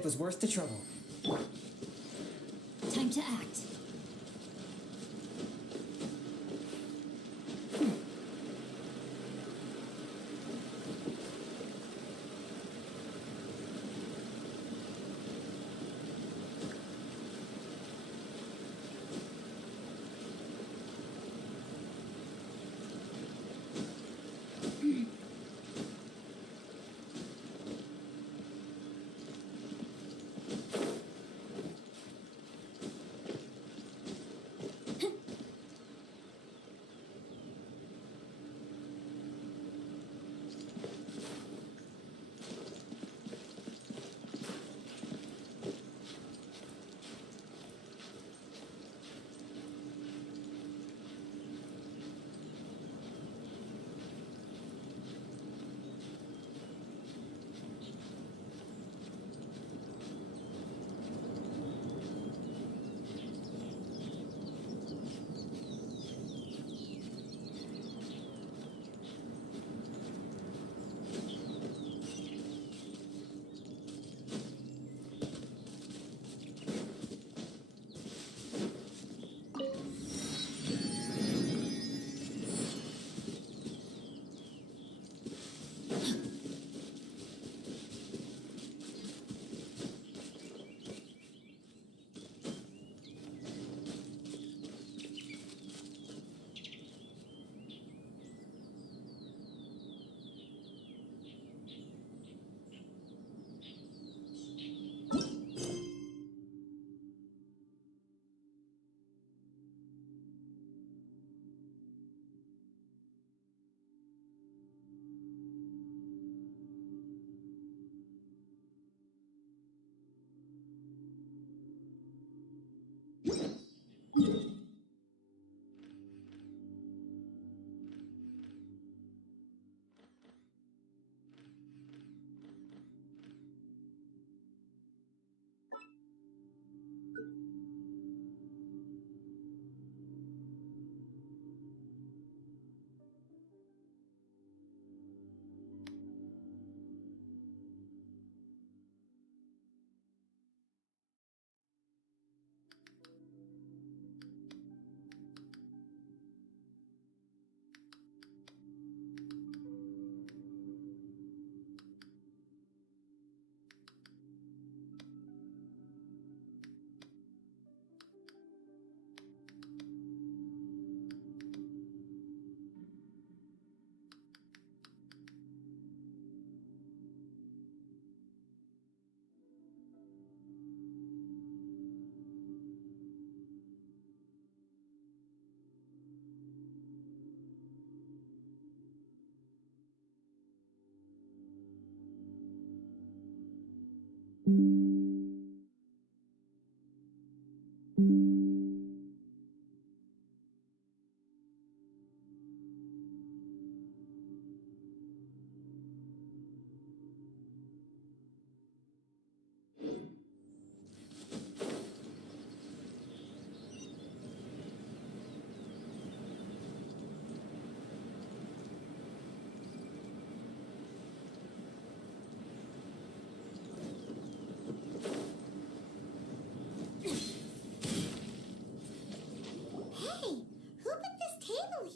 It was worth the trouble. Time to act.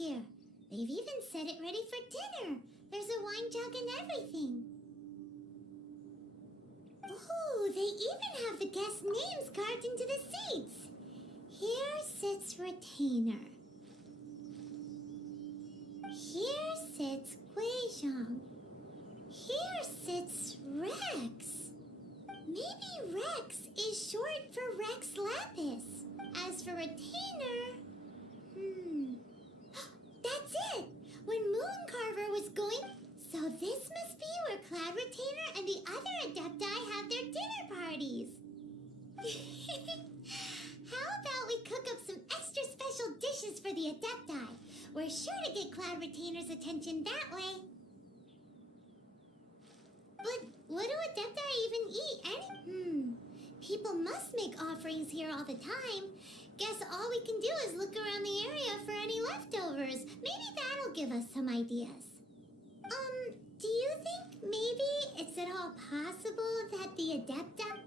here. They've even set it ready for dinner. There's a wine jug and everything. Ooh, they even have the guest names carved into the seats. Here sits Retainer. Here sits Guizhong. Here sits Rex. Maybe Rex is short for Rex Lapis. As for Retainer... That's it! When Mooncarver was going... So this must be where Cloud Retainer and the other Adepti have their dinner parties. How about we cook up some extra special dishes for the Adepti? We're sure to get Cloud Retainer's attention that way. But what do Adepti even eat? People must make offerings here all the time. Guess all we can do is look around the area for any leftovers. Maybe that'll give us some ideas. Do you think maybe it's at all possible that the Adepti...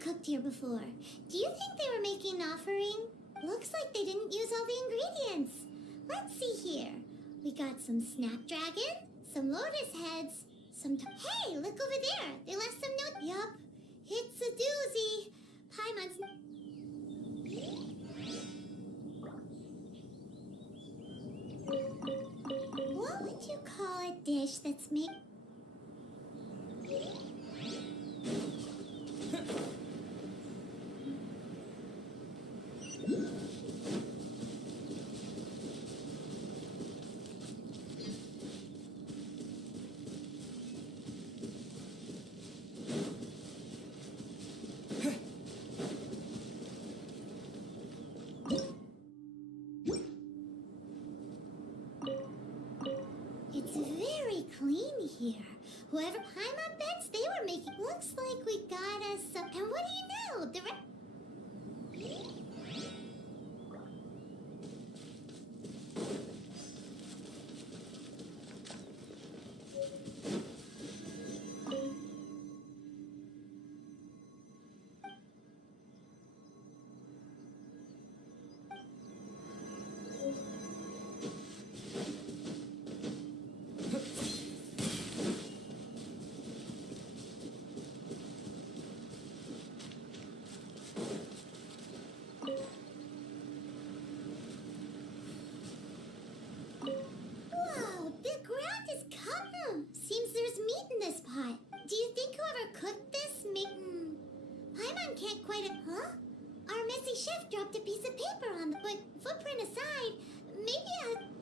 cooked here before. Do you think they were making an offering? Looks like they didn't use all the ingredients. Let's see here. We got some snapdragon, some lotus heads, some... Hey, look over there. They left some notes. Yup, it's a doozy. Paimon's... What would you call a dish that's made... It's very clean here. Whoever Paimon bets they were making... Looks like we got us some... And what do you know? The Whoa, the ground is covered. Seems there's meat in this pot. Do you think whoever cooked this made... Paimon can't quite... Huh? Our messy chef dropped a piece of paper on the footprint aside. Maybe a...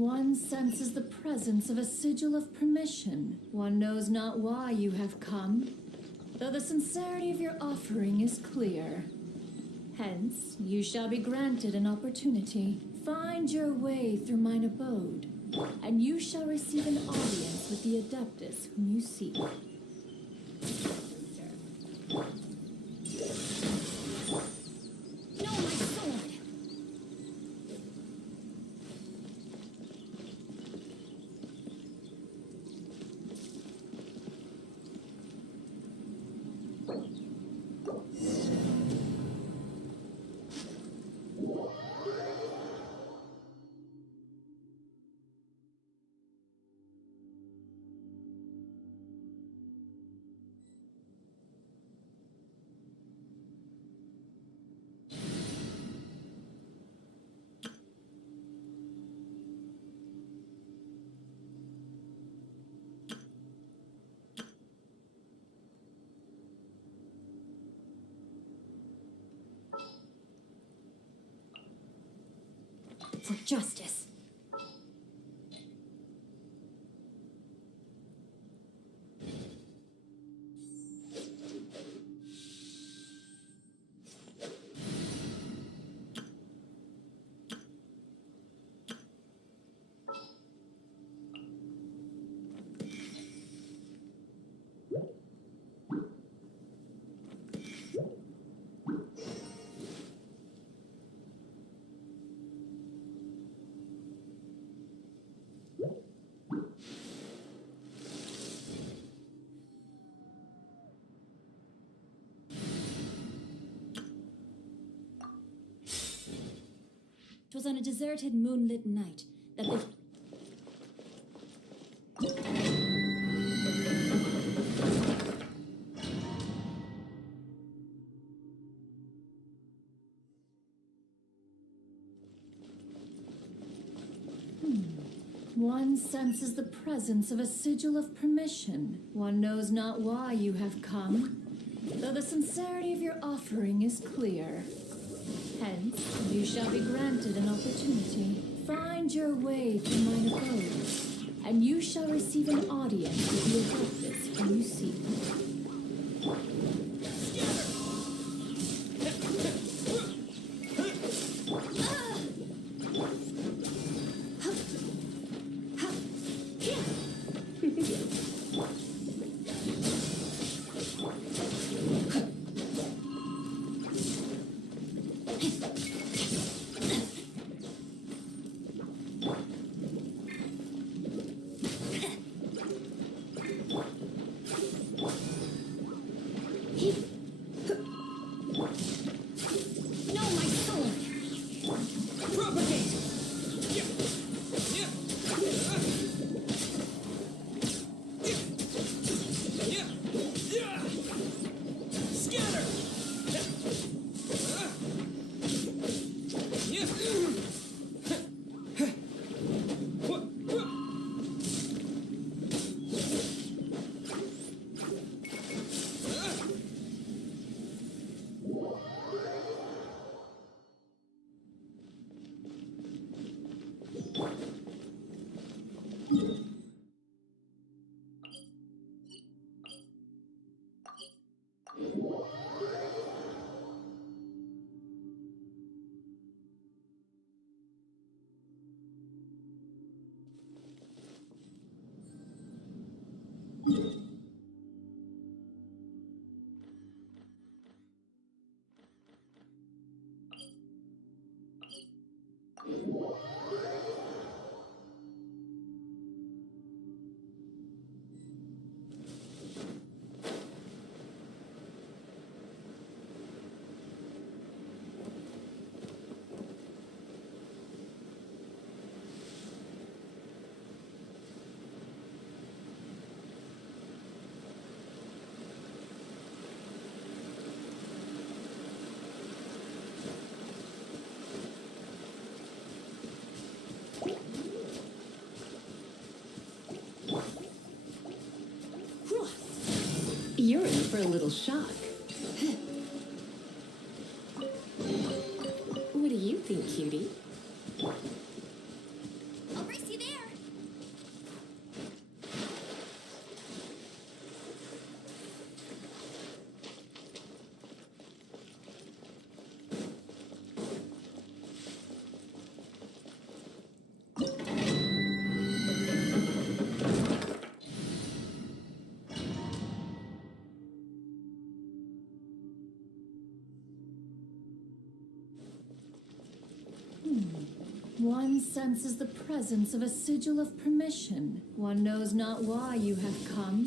One senses the presence of a sigil of permission. One knows not why you have come, though the sincerity of your offering is clear. Hence, you shall be granted an opportunity. Find your way through mine abode, and you shall receive an audience with the Adeptus whom you seek. No, my sword! For justice. It was on a deserted moonlit night that the... One senses the presence of a sigil of permission. One knows not why you have come, though the sincerity of your offering is clear. Hence, you shall be granted an opportunity. Find your way through mine abode, and you shall receive an audience with the Adeptus whom you seek. You're in for a little shock. What do you think, cutie? I'll brace you One senses the presence of a sigil of permission. One knows not why you have come,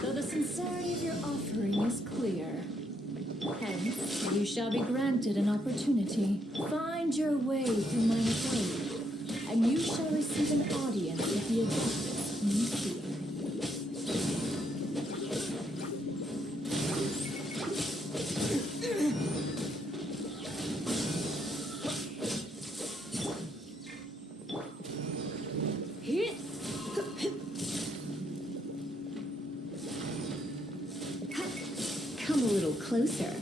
though the sincerity of your offering is clear. Hence, you shall be granted an opportunity. Find your way through mine abode, and you shall receive an audience with the adepts you seek. Come a little closer.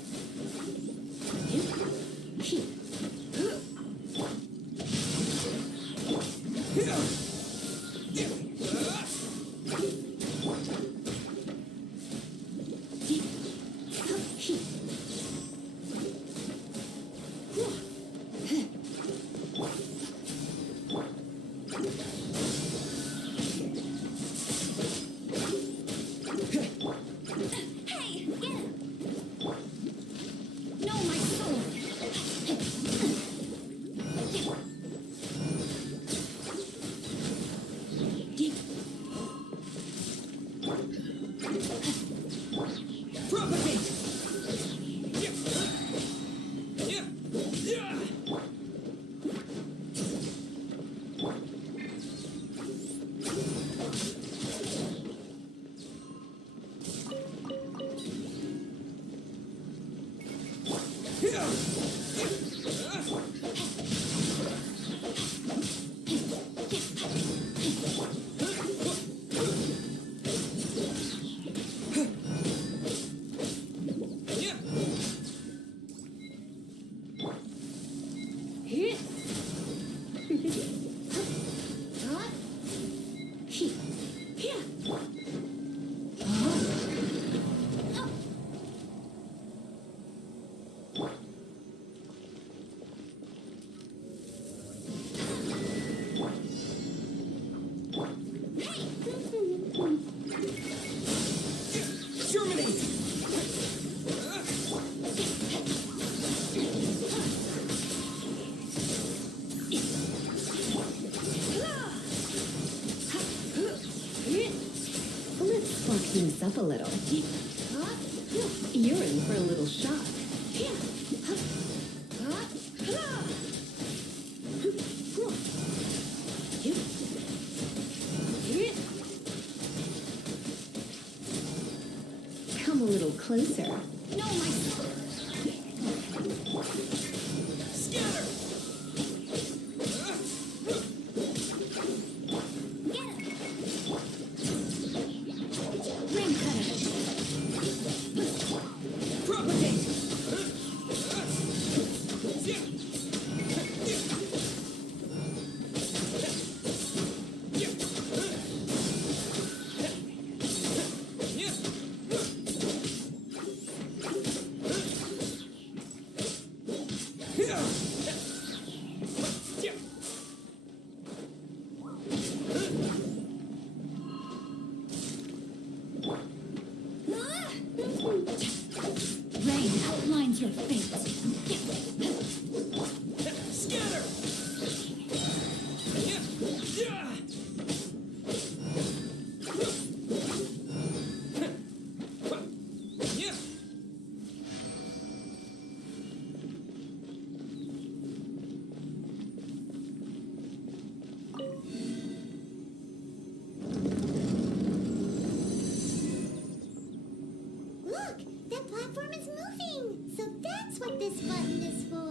Spark things up a little. You're in for a little shock. Come a little closer. No, my Scatter! ring cutter. Propagate! Rain outlines your fate. Scatter! Look, that platform is moving. So that's what this button is for.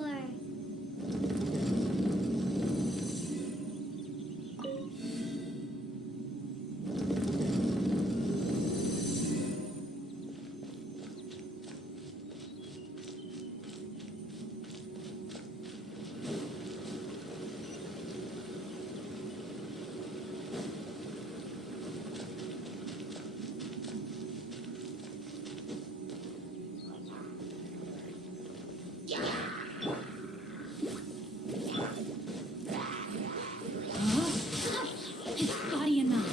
Body and mind.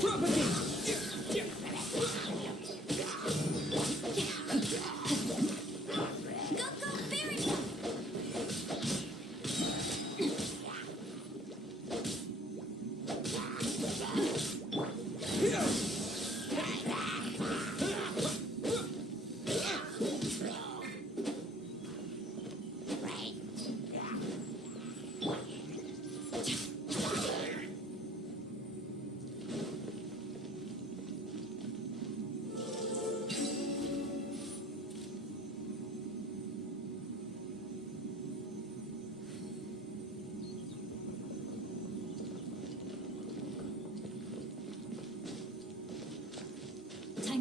Propagate!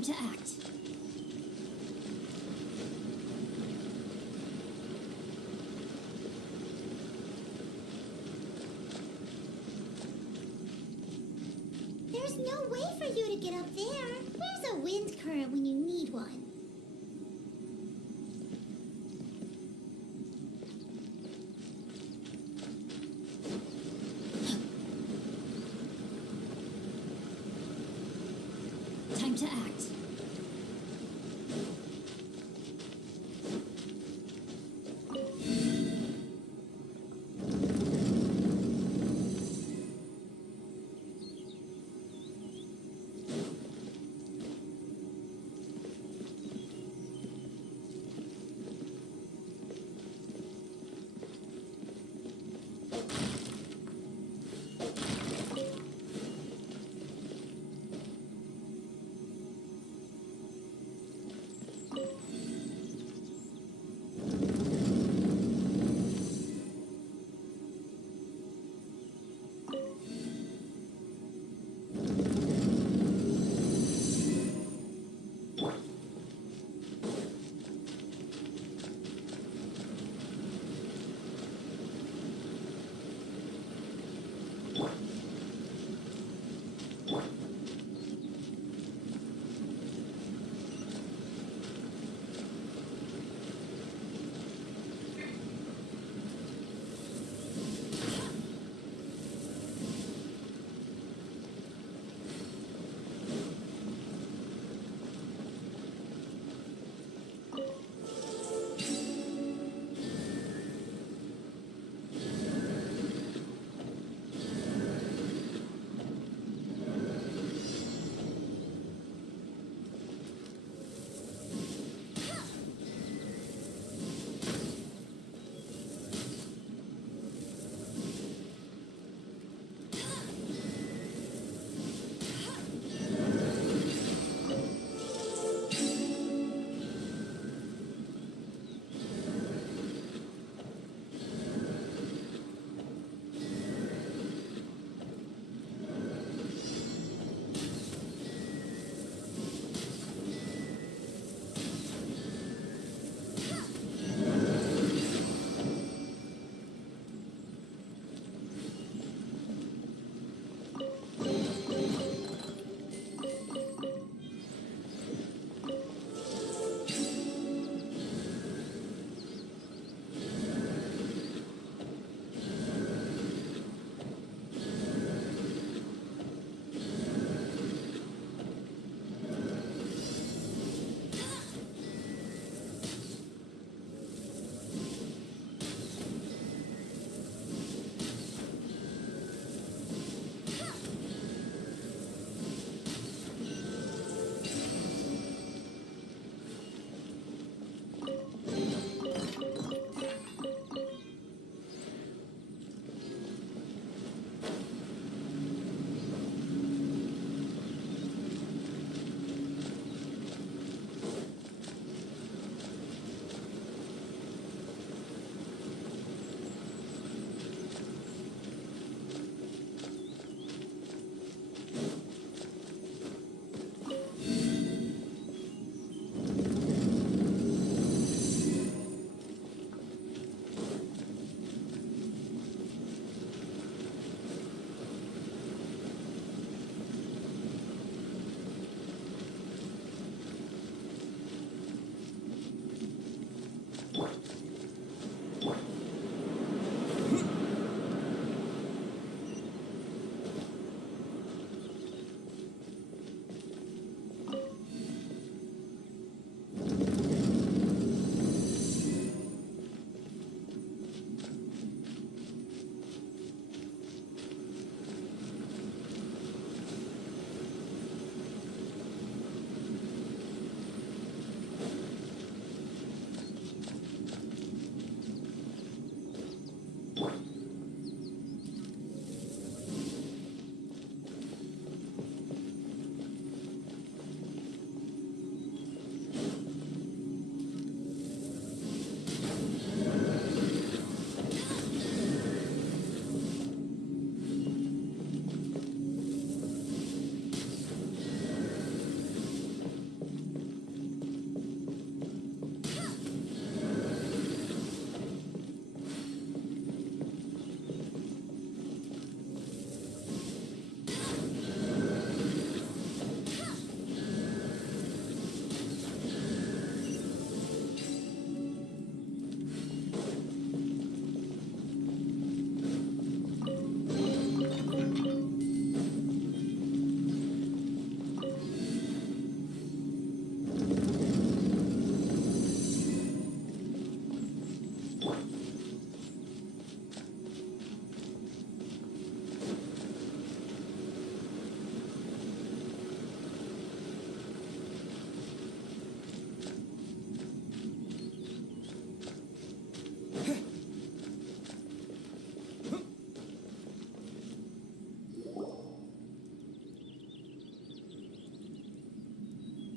Time to act. There's no way for you to get up there. Where's a wind current when you need one? Time to act.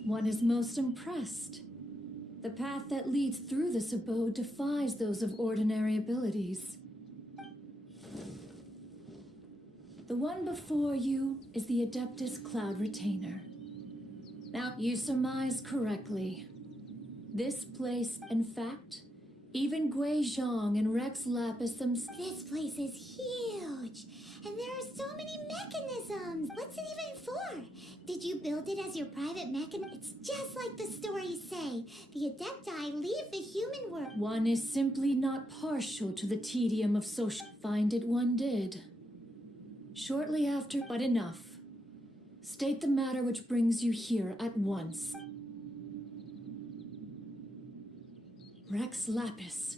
one is most impressed. The path that leads through this abode defies those of ordinary abilities. The one before you is the Adeptus Cloud Retainer. Now, you surmise correctly. This place, in fact, even Gui Zhang and Rex Lapis themselves. This place is huge, and there are so many mechanisms. What's it even for? Did you build it as your private mechanism? It's just like the stories say. The Adepti leave the human world. One is simply not partial to the tedium of social. Find it one did. Shortly after, but enough. State the matter which brings you here at once. Rex Lapis.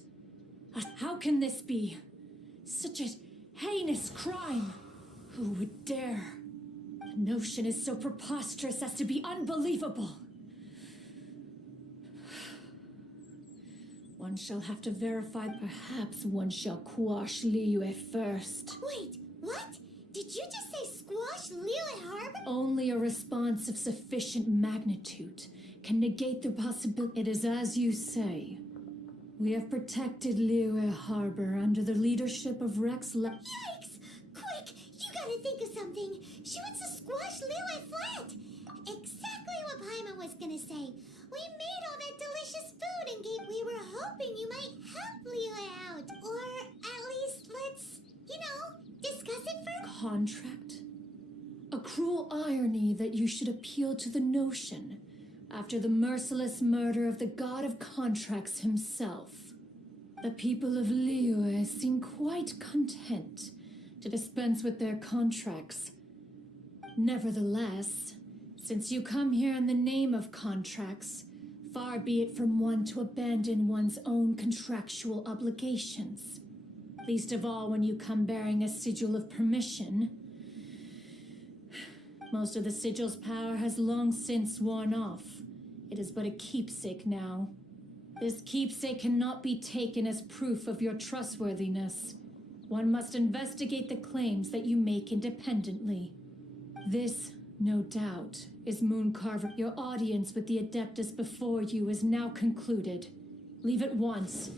How can this be? Such a heinous crime. Who would dare? The notion is so preposterous as to be unbelievable. One shall have to verify. Perhaps one shall quash Liyue first. Wait, what? Did you just say squash Liyue Harbor? Only a response of sufficient magnitude can negate the possibility. It is as you say. We have protected Liyue Harbor under the leadership of Rex Yikes! Quick, you gotta think of something. She wants to squash Liyue flat. Exactly what Paimon was gonna say. We made all that delicious food and we were hoping you might help Liyue out. Or at least let's, discuss it first. Contract? A cruel irony that you should appeal to the notion after the merciless murder of the god of contracts himself. The people of Liyue seem quite content to dispense with their contracts. Nevertheless, since you come here in the name of contracts, far be it from one to abandon one's own contractual obligations. Least of all when you come bearing a sigil of permission. Most of the sigil's power has long since worn off. It is but a keepsake now. This keepsake cannot be taken as proof of your trustworthiness. One must investigate the claims that you make independently. This, no doubt, is Mooncarver. Your audience with the Adeptus before you is now concluded. Leave at once.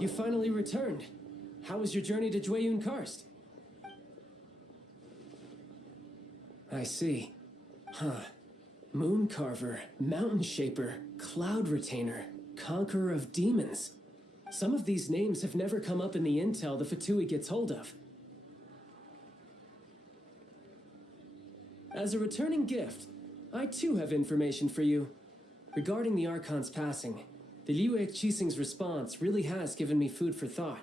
You finally returned. How was your journey to Jueyun Karst? I see. Huh. Mooncarver, Mountain Shaper, Cloud Retainer, Conqueror of Demons. Some of these names have never come up in the intel the Fatui gets hold of. As a returning gift, I too have information for you. Regarding the Archon's passing, the Liyue Qixing's response really has given me food for thought.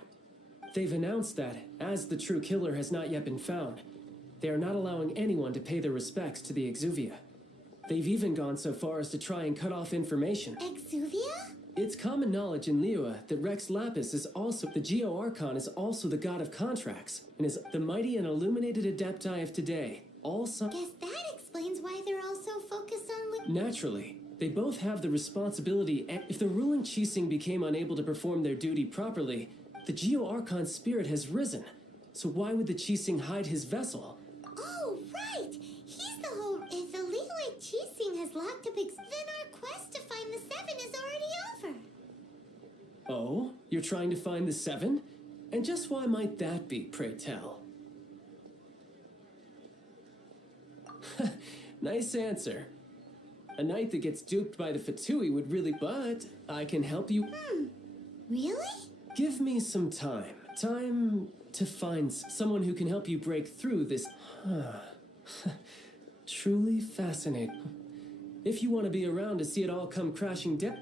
They've announced that, as the true killer has not yet been found, they are not allowing anyone to pay their respects to the Exuvia. They've even gone so far as to try and cut off information. Exuvia? It's common knowledge in Liyue that Rex Lapis is also the Geo Archon is also the god of contracts, and is the mighty and illuminated Adepti of today. Guess that explains why they're all so focused on Naturally, They both have the responsibility, and if the ruling Qixing became unable to perform their duty properly, the Geo-Archon spirit has risen. So why would the Qixing hide his vessel? Oh, right! He's the whole... If the Liyue Qixing has locked up... Then our quest to find the Seven is already over. Oh? You're trying to find the Seven? And just why might that be, pray tell? Nice answer. A knight that gets duped by the Fatui would really... But I can help you... Really? Give me some time. Time to find someone who can help you break through this... Truly fascinating. If you want to be around to see it all come crashing down...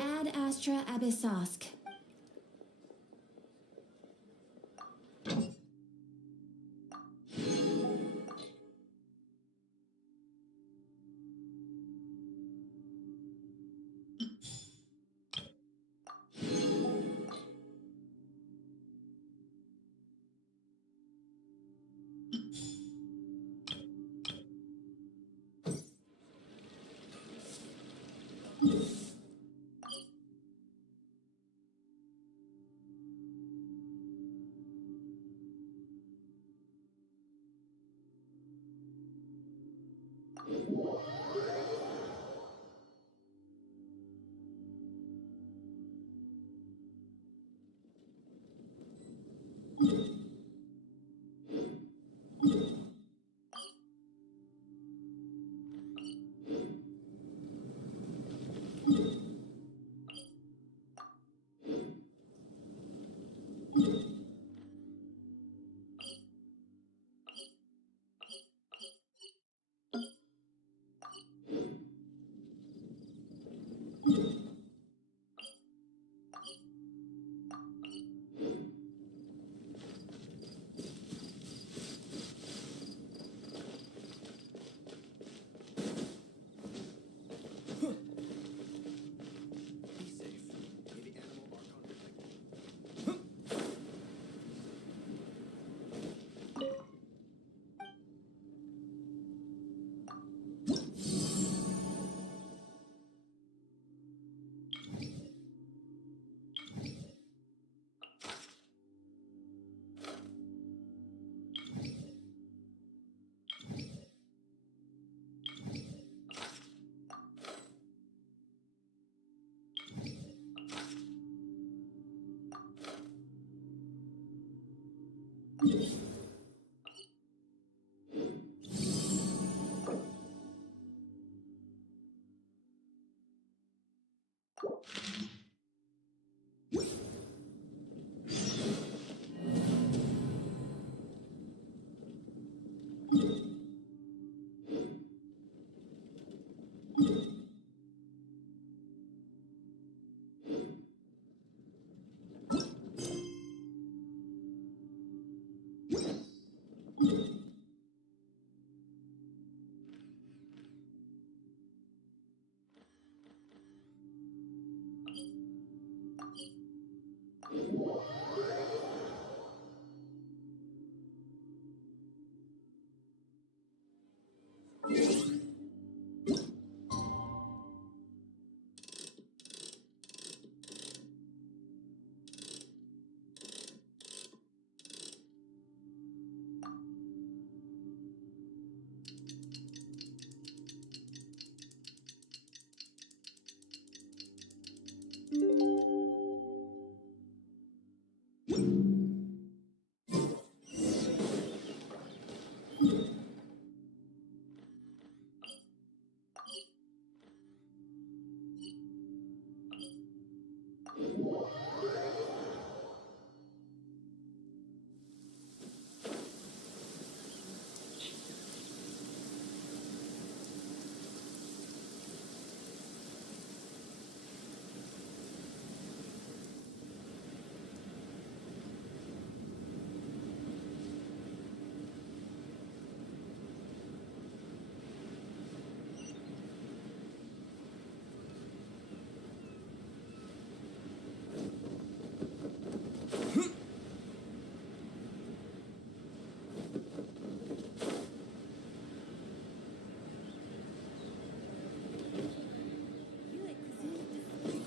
Ad Astra Abyssosk.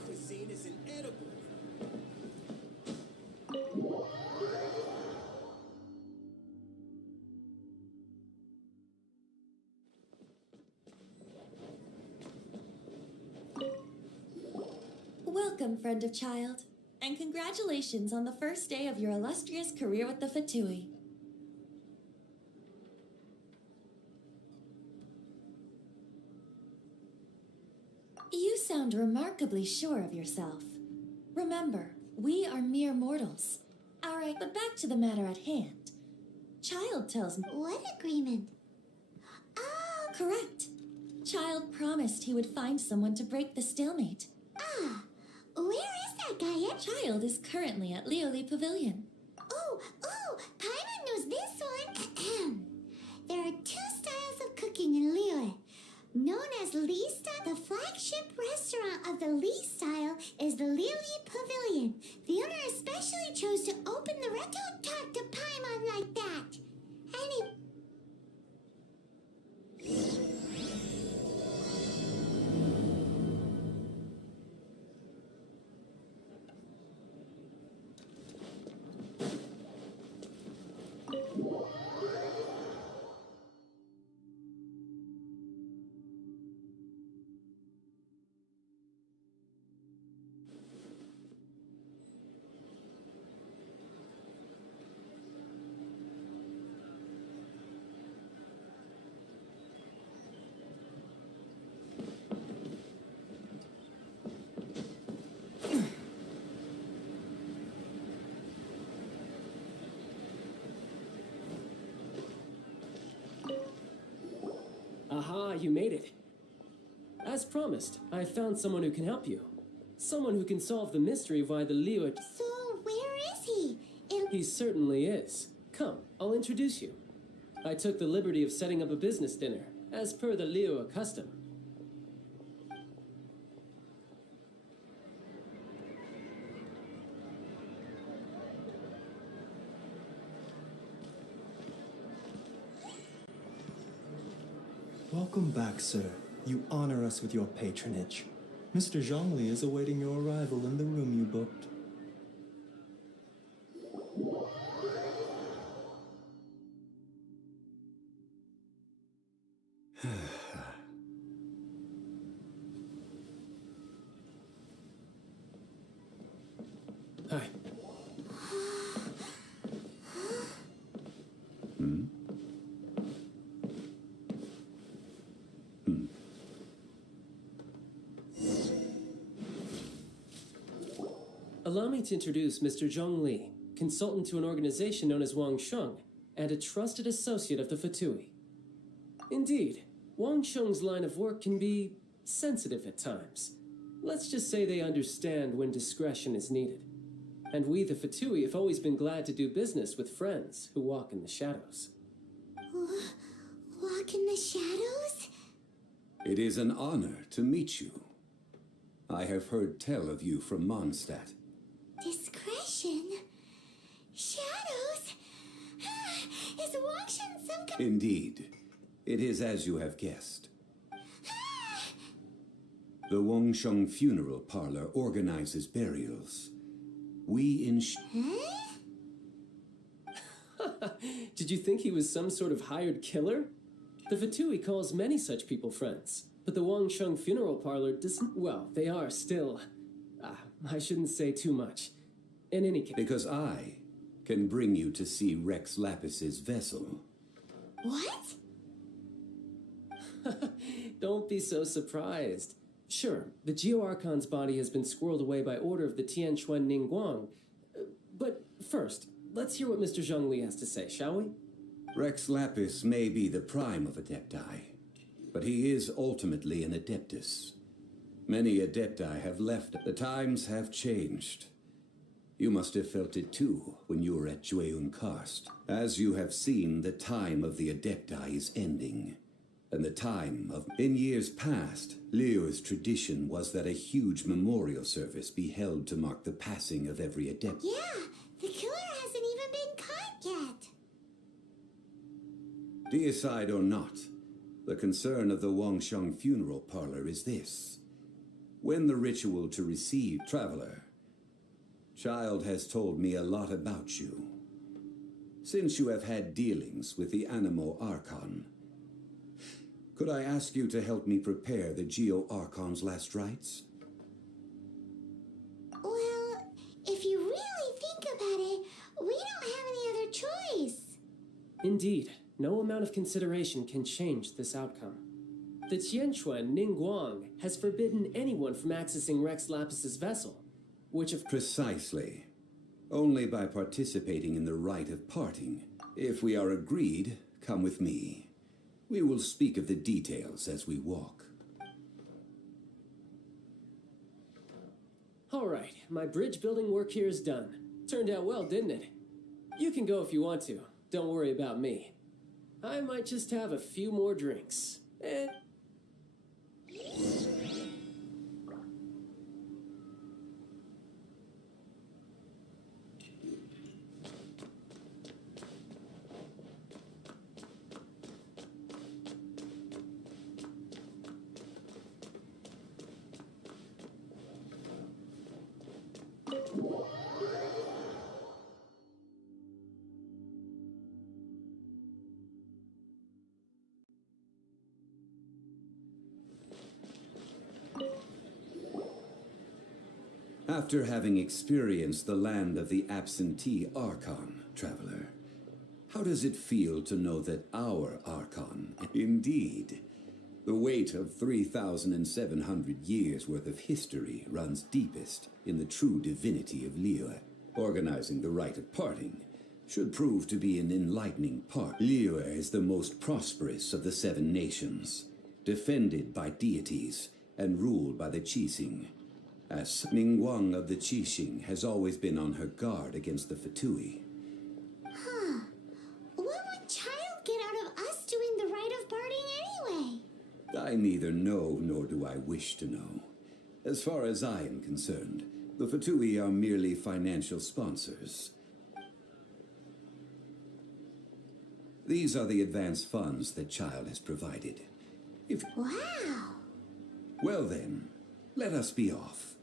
Cuisine is inedible. Welcome, friend of child, and congratulations on the first day of your illustrious career with the Fatui. You sound remarkably sure of yourself. Remember, we are mere mortals. Alright, but back to the matter at hand. Child tells me... What agreement? Oh, Correct. Child promised he would find someone to break the stalemate. where is that guy at? Child is currently at Lioli Pavilion. Oh, Paimon knows this one. There are two styles of cooking in Liyue. Known as Lee style, the flagship restaurant of the Lee style is the Lioli Pavilion. The owner especially chose to open the restaurant. Talk to Paimon like that. Aha, you made it. As promised, I found someone who can help you. Someone who can solve the mystery of why the Liyue... So, where is he? He certainly is. Come, I'll introduce you. I took the liberty of setting up a business dinner, as per the Liyue custom. Welcome back, sir. You honor us with your patronage. Mr. Zhongli is awaiting your arrival in the room you booked. Hi. Allow me to introduce Mr. Zhong Li, consultant to an organization known as Wang Sheng, and a trusted associate of the Fatui. Indeed, Wang Sheng's line of work can be sensitive at times. Let's just say they understand when discretion is needed. And we, the Fatui, have always been glad to do business with friends who walk in the shadows. Walk in the shadows? It is an honor to meet you. I have heard tell of you from Mondstadt. Discretion? Shadows? Is Wang Shen some kind... Indeed, it is as you have guessed. The Wangsheng Funeral Parlor organizes burials. We Did you think he was some sort of hired killer? The Fatui calls many such people friends, but the Wangsheng Funeral Parlor doesn't... Well, they are still... I shouldn't say too much. In any case... Because I can bring you to see Rex Lapis's vessel. What? Don't be so surprised. Sure, the Geo-Archon's body has been squirreled away by order of the Tianquan Ningguang. But first, let's hear what Mr. Zhongli has to say, shall we? Rex Lapis may be the prime of Adepti, but he is ultimately an Adeptus. Many Adepti have left. The times have changed. You must have felt it too when you were at Jueyun Karst. As you have seen, the time of the Adepti is ending. And the time of... In years past, Leo's tradition was that a huge memorial service be held to mark the passing of every Adept. Yeah, the killer hasn't even been caught yet. Deicide or not, the concern of the Wangsheng funeral parlor is this. When the ritual to receive Traveler, Child has told me a lot about you. Since you have had dealings with the Animo Archon, could I ask you to help me prepare the Geo-Archon's last rites? Well, if you really think about it, we don't have any other choice. Indeed, no amount of consideration can change this outcome. The Tianquan Ningguang has forbidden anyone from accessing Rex Lapis's vessel, which of... Precisely. Only by participating in the rite of parting. If we are agreed, come with me. We will speak of the details as we walk. All right, my bridge building work here is done. Turned out well, didn't it? You can go if you want to. Don't worry about me. I might just have a few more drinks. After having experienced the land of the absentee Archon, Traveler, how does it feel to know that our Archon, indeed, the weight of 3,700 years worth of history runs deepest in the true divinity of Liyue? Organizing the rite of parting should prove to be an enlightening part. Liyue is the most prosperous of the 7 nations, defended by deities and ruled by the Qixing. As Ningguang of the Qixing has always been on her guard against the Fatui. Huh. What would Child get out of us doing the rite of parting anyway? I neither know nor do I wish to know. As far as I am concerned, the Fatui are merely financial sponsors. These are the advance funds that Child has provided. Wow. Well then, let us be off.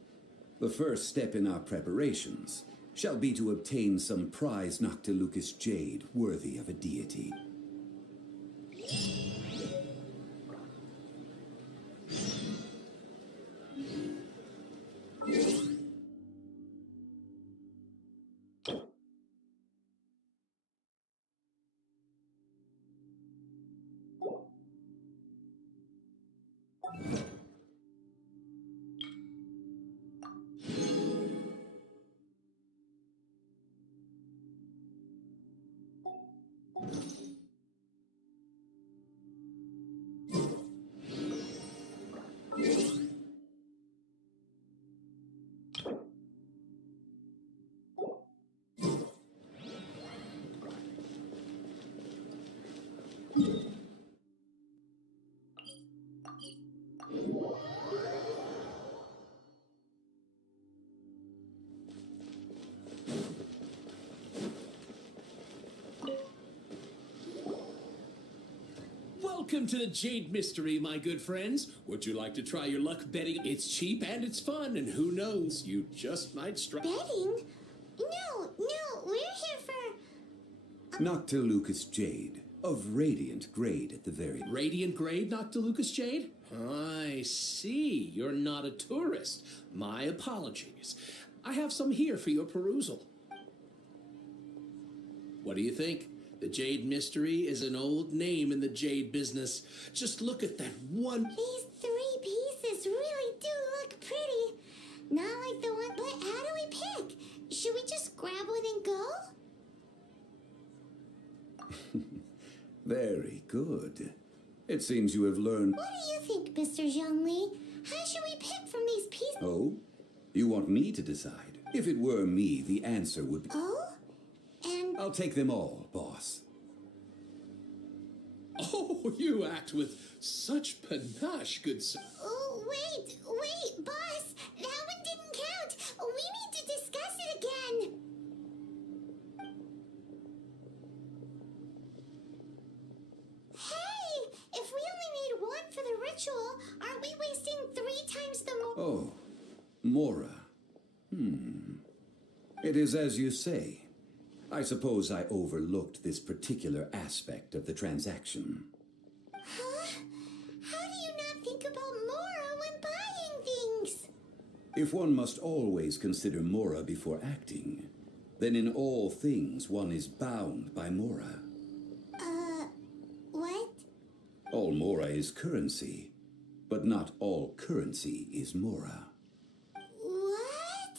The first step in our preparations shall be to obtain some prized Noctilucous jade worthy of a deity. Welcome to the Jade Mystery, my good friends. Would you like to try your luck betting? It's cheap and it's fun, and who knows, you just might strike. Betting? No, we're here for... Noctilucous jade, of radiant grade at the very... Radiant grade, Noctilucous Jade? I see. You're not a tourist. My apologies. I have some here for your perusal. What do you think? The Jade Mystery is an old name in the jade business. Just look at that one. These 3 pieces really do look pretty. Not like the one, but how do we pick? Should we just grab one and go? Very good. It seems you have learned... What do you think, Mr. Zhongli? How should we pick from these pieces? Oh? You want me to decide? If it were me, the answer would be... Oh? And... I'll take them all, boss. Oh, you act with such panache, good sir. Oh, wait, boss! That one didn't count! We need to discuss it again! Hey! If we only need one for the ritual, aren't we wasting 3 times the more? Oh, Mora. It is as you say. I suppose I overlooked this particular aspect of the transaction. Huh? How do you not think about Mora when buying things? If one must always consider Mora before acting, then in all things one is bound by Mora. What? All Mora is currency, but not all currency is Mora. What?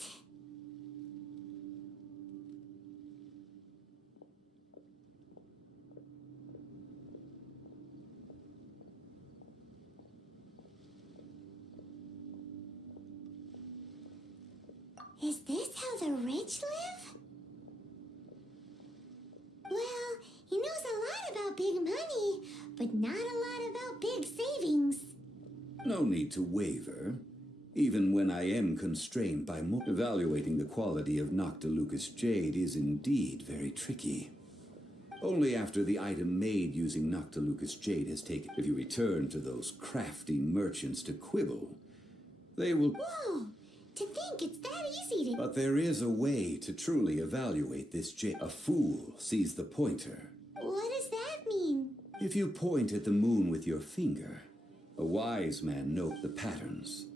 Is this how the rich live? Well, he knows a lot about big money, but not a lot about big savings. No need to waver. Even when I am constrained by evaluating the quality of Noctilucous jade is indeed very tricky. Only after the item made using Noctilucous jade has taken... If you return to those crafty merchants to quibble, they will... Whoa! To think it's that easy to... But there is a way to truly evaluate this jade. A fool sees the pointer. What does that mean? If you point at the moon with your finger, a wise man note the patterns,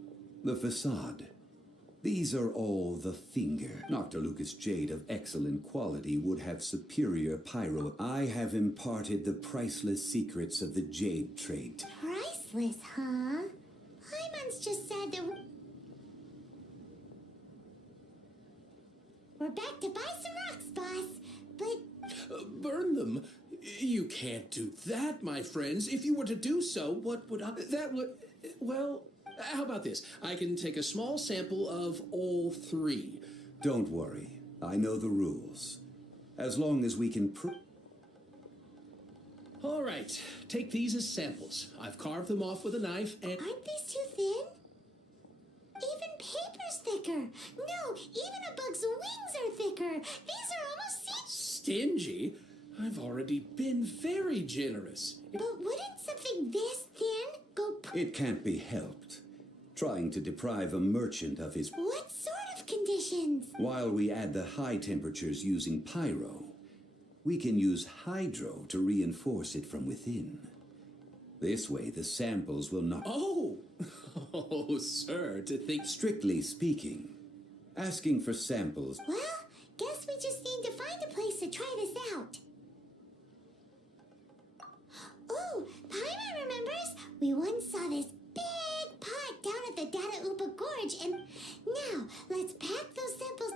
the facade. These are all the finger. Noctilucous jade of excellent quality would have superior pyro. I have imparted the priceless secrets of the jade trade. Priceless, huh? Hyman's just said that... We're back to buy some rocks, boss. But... Burn them? You can't do that, my friends. If you were to do so, what would I... That would... Well, how about this? I can take a small sample of all 3. Don't worry. I know the rules. As long as we can All right. Take these as samples. I've carved them off with a knife and... Aren't these too thin? Even paper's thicker. No, even a bug's wings are thicker. These are almost... Stingy? I've already been very generous. But wouldn't something this thin go... It can't be helped. Trying to deprive a merchant of his... What sort of conditions? While we add the high temperatures using pyro, we can use hydro to reinforce it from within. This way, the samples will not... Oh! Oh, sir, to think... Strictly speaking, asking for samples... Well, guess we just need to find a place to try this out. Oh, Paimon remembers we once saw this big pot down at the Data Upa Gorge, and now let's pack those samples.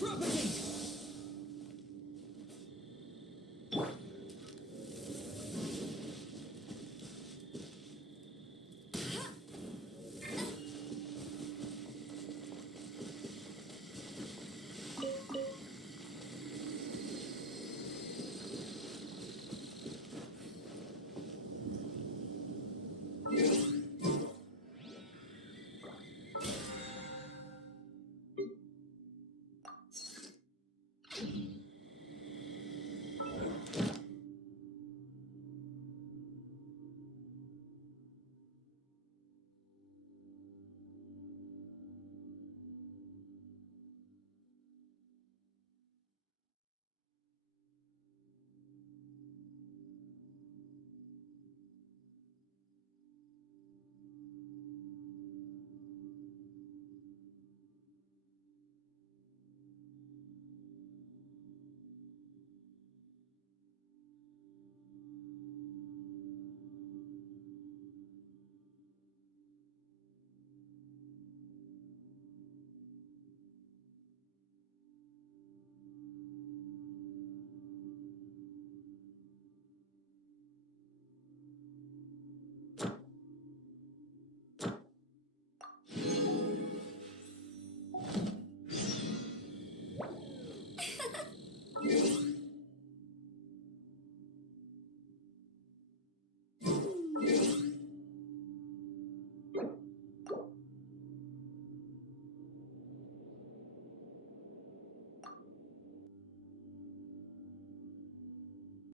Propagate!